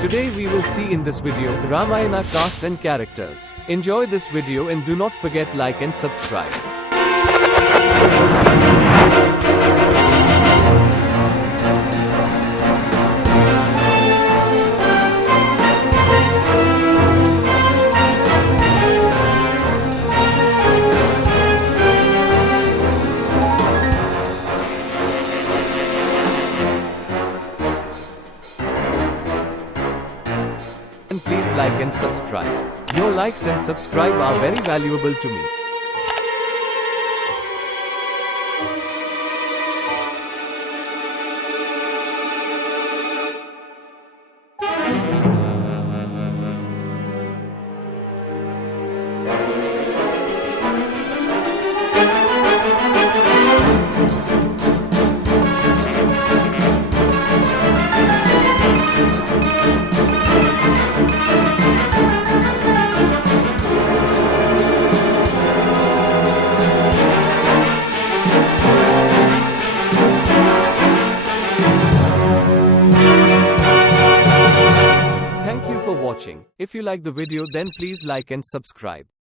Today we will see in this video Ramayana cast and characters. Enjoy this video and do not forget like and subscribe. And please like and subscribe. Your likes and subscribe are very valuable to me. Thank you for watching. If you like the video then please like and subscribe.